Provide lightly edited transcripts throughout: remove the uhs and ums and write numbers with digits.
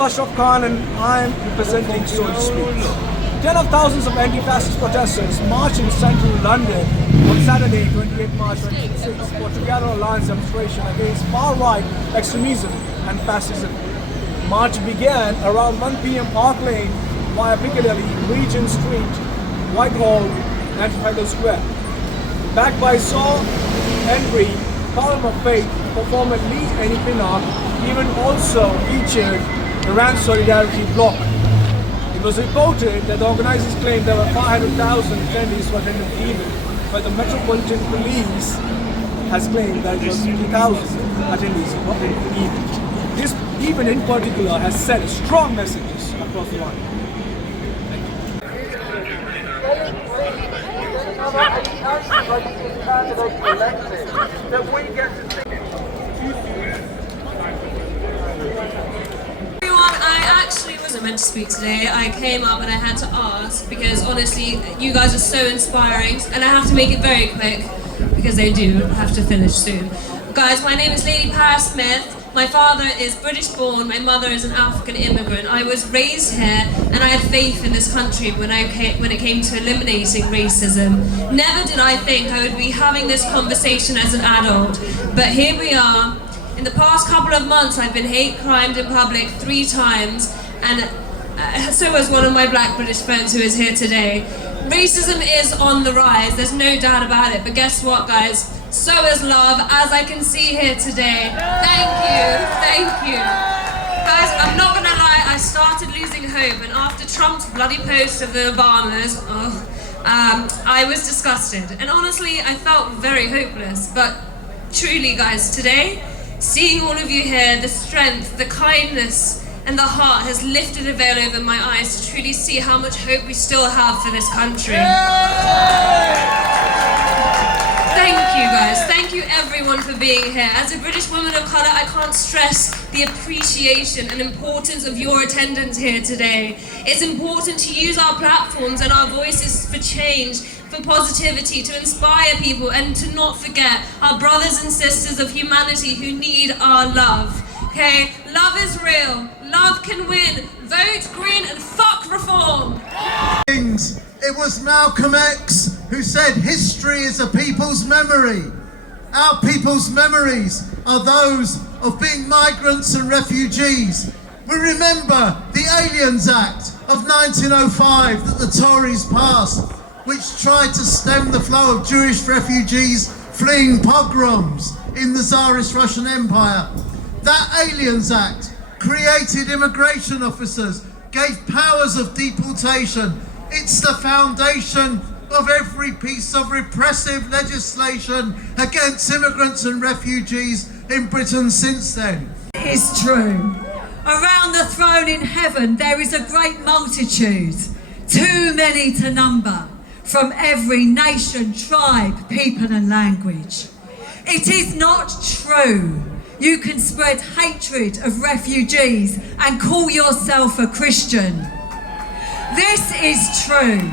Ashraf Khan and I am representing, so to speak. 10 of thousands of anti-fascist protesters marched in central London on Saturday, 28 March 2026 for Together Alliance demonstration against far-right extremism and fascism. March began around 1 p.m. Park Lane via Piccadilly, Regent Street, Whitehall and Trafalgar Square. Backed by Saw, Henry, Column of Faith, performer Lee and Pinnock even also featured the Rand Solidarity Bloc. It was reported that the organizers claimed there were 500,000 attendees for attending the event, but the Metropolitan Police has claimed that it was 50,000 attendees for attending the event. This event in particular has sent strong messages across the line. I actually wasn't meant to speak today. I came up and I had to ask because honestly, you guys are so inspiring, and I have to make it very quick because they do have to finish soon. Guys, my name is Lady Paris Smith. My father is British born, my mother is an African immigrant. I was raised here and I had faith in this country when it came to eliminating racism. Never did I think I would be having this conversation as an adult, but here we are. In the past couple of months, I've been hate crimed in public 3 times, and so has one of my black British friends who is here today. Racism is on the rise, there's no doubt about it, but guess what, guys? So is love, as I can see here today. Thank you. Guys, I'm not gonna lie, I started losing hope, and after Trump's bloody post of the Obamas, I was disgusted. And honestly, I felt very hopeless, but truly, guys, today, seeing all of you here, the strength, the kindness, and the heart has lifted a veil over my eyes to truly see how much hope we still have for this country. Thank you, guys. Thank you, everyone, for being here. As a British woman of colour, I can't stress the appreciation and importance of your attendance here today. It's important to use our platforms and our voices for change, for positivity, to inspire people, and to not forget our brothers and sisters of humanity who need our love. Okay? Love is real. Love can win. Vote green and fuck reform. It was Malcolm X who said history is a people's memory. Our people's memories are those of being migrants and refugees. We remember the Aliens Act of 1905 that the Tories passed, which tried to stem the flow of Jewish refugees fleeing pogroms in the Tsarist Russian Empire. That Aliens Act created immigration officers, gave powers of deportation. It's the foundation of every piece of repressive legislation against immigrants and refugees in Britain since then. It is true. Around the throne in heaven there is a great multitude, too many to number, from every nation, tribe, people and language. It is not true you can spread hatred of refugees and call yourself a Christian. This is true.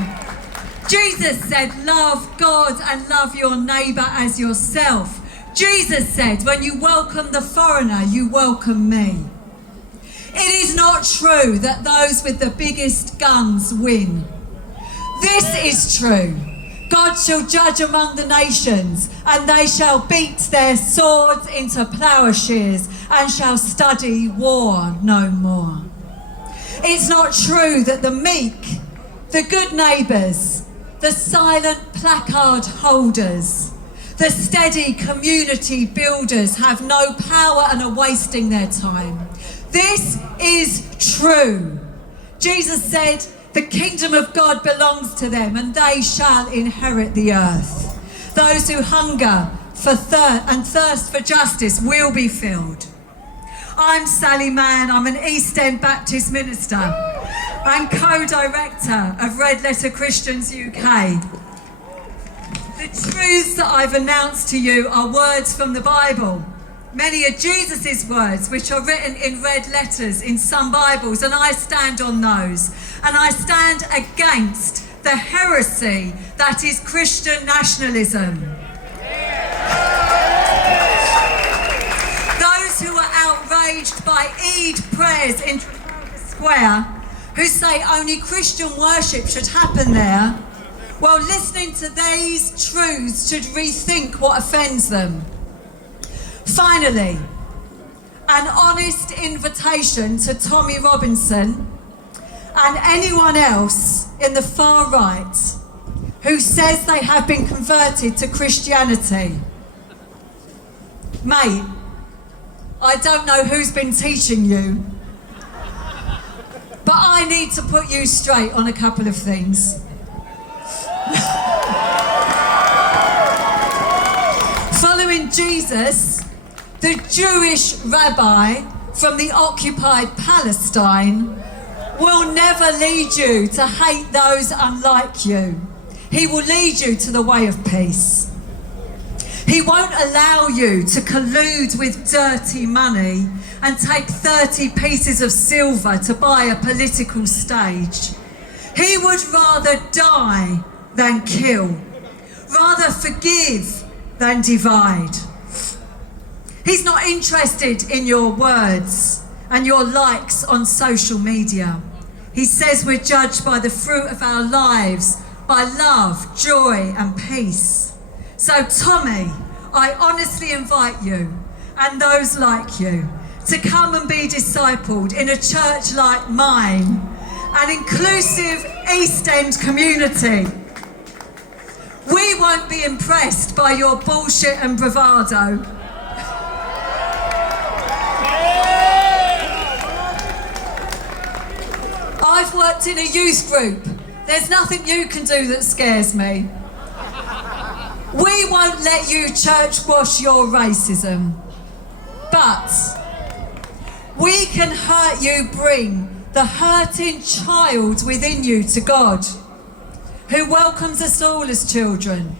Jesus said, love God and love your neighbour as yourself. Jesus said, when you welcome the foreigner, you welcome me. It is not true that those with the biggest guns win. This is true. God shall judge among the nations, and they shall beat their swords into plowshares and shall study war no more. It's not true that the meek, the good neighbours, the silent placard holders, the steady community builders have no power and are wasting their time. This is true. Jesus said, the kingdom of God belongs to them and they shall inherit the earth. Those who hunger for thirst for justice will be filled. I'm Sally Mann, I'm an East End Baptist minister and co-director of Red Letter Christians UK. The truths that I've announced to you are words from the Bible. Many are Jesus' words, which are written in red letters in some Bibles, and I stand on those. And I stand against the heresy that is Christian nationalism. Those who are outraged by Eid prayers in Trafalgar Square who say only Christian worship should happen there, well, listening to these truths should rethink what offends them. Finally, an honest invitation to Tommy Robinson and anyone else in the far right who says they have been converted to Christianity. Mate, I don't know who's been teaching you, but I need to put you straight on a couple of things. Following Jesus, the Jewish rabbi from the occupied Palestine will never lead you to hate those unlike you. He will lead you to the way of peace. He won't allow you to collude with dirty money and take 30 pieces of silver to buy a political stage. He would rather die than kill, rather forgive than divide. He's not interested in your words and your likes on social media. He says we're judged by the fruit of our lives, by love, joy and peace. So Tommy, I honestly invite you and those like you to come and be discipled in a church like mine, an inclusive East End community. We won't be impressed by your bullshit and bravado. I've worked in a youth group. There's nothing you can do that scares me. We won't let you church wash your racism. But we can hurt you bring the hurting child within you to God, who welcomes us all as children,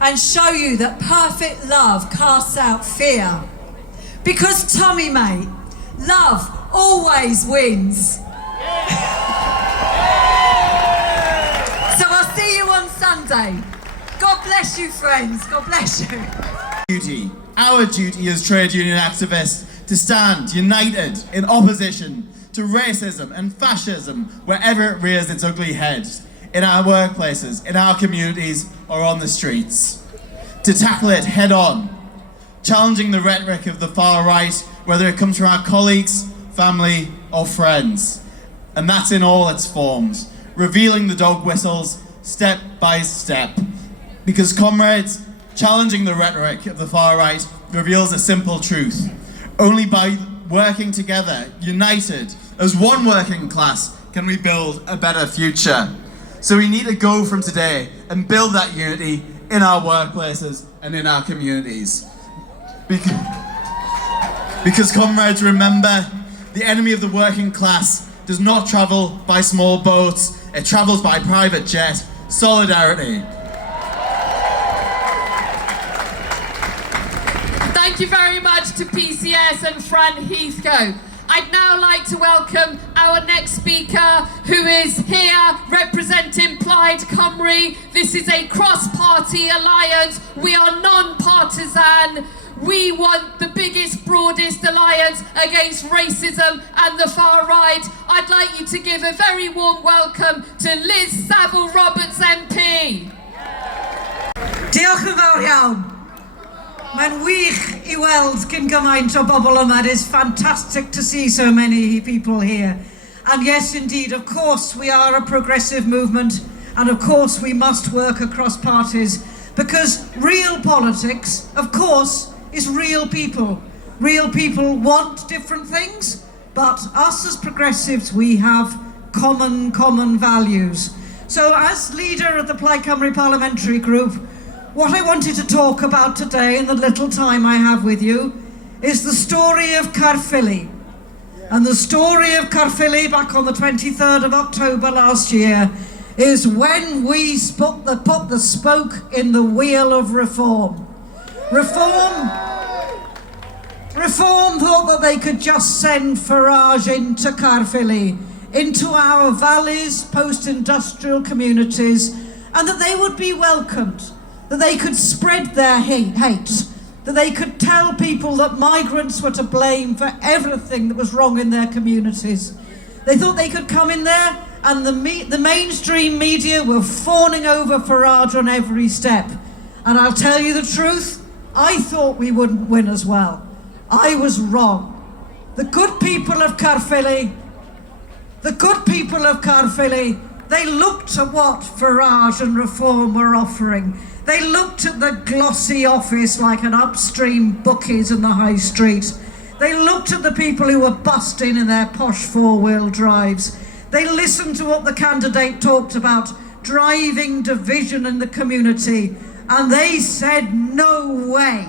and show you that perfect love casts out fear. Because Tommy, mate, love always wins. So I'll see you on Sunday. God bless you, friends. God bless you. Our duty as trade union activists to stand united in opposition to racism and fascism wherever it rears its ugly head, in our workplaces, in our communities, or on the streets. To tackle it head on, challenging the rhetoric of the far right, whether it comes from our colleagues, family, or friends. And that's in all its forms, revealing the dog whistles step by step. Because comrades, challenging the rhetoric of the far right reveals a simple truth. Only by working together, united, as one working class, can we build a better future. So we need to go from today and build that unity in our workplaces and in our communities. Because comrades, remember, the enemy of the working class does not travel by small boats, it travels by private jet. Solidarity. Thank you very much to PCS and Fran Heathcote. I'd now like to welcome our next speaker, who is here representing Plaid Cymru. This is a cross-party alliance. We are non-partisan. We want the biggest, broadest alliance against racism and the far right. I'd like you to give a very warm welcome to Liz Saville-Roberts MP. Diolch yn fawr iawn. Mae'n wych I weld cyn gymaint o bobl yma. It is fantastic to see so many people here. And yes, indeed, of course, we are a progressive movement, and of course we must work across parties, because real politics, of course, is real people. Real people want different things, but us as progressives, we have common values. So as leader of the Plaid Cymru Parliamentary Group, what I wanted to talk about today in the little time I have with you is the story of Caerphilly. And the story of Caerphilly back on the 23rd of October last year is when we put the spoke in the wheel of reform. Reform thought that they could just send Farage into Caerphilly, into our valleys, post-industrial communities, and that they would be welcomed, that they could spread their hate, that they could tell people that migrants were to blame for everything that was wrong in their communities. They thought they could come in there and the mainstream media were fawning over Farage on every step. And I'll tell you the truth, I thought we wouldn't win as well. I was wrong. The good people of Caerphilly, they looked at what Farage and Reform were offering. They looked at the glossy office like an upstream bookies in the high street. They looked at the people who were busting in their posh four-wheel drives. They listened to what the candidate talked about, driving division in the community, and they said, no way.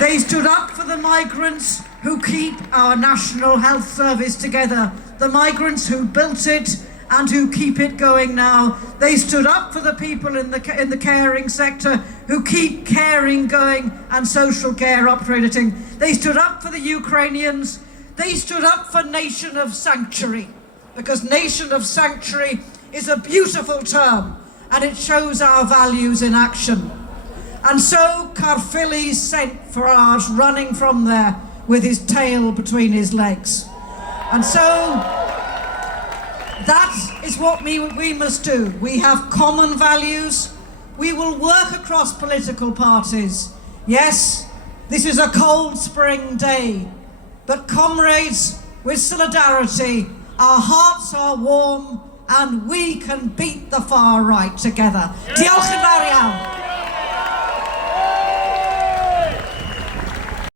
They stood up for the migrants who keep our National Health Service together, the migrants who built it and who keep it going now. They stood up for the people in the caring sector who keep caring going and social care operating. They stood up for the Ukrainians. They stood up for Nation of Sanctuary, because Nation of Sanctuary is a beautiful term and it shows our values in action. And so Caerphilly sent Farage running from there with his tail between his legs. And so that is what we must do. We have common values. We will work across political parties. Yes, this is a cold spring day, but comrades, with solidarity, our hearts are warm and we can beat the far right together. Diolch yn fawr iawn.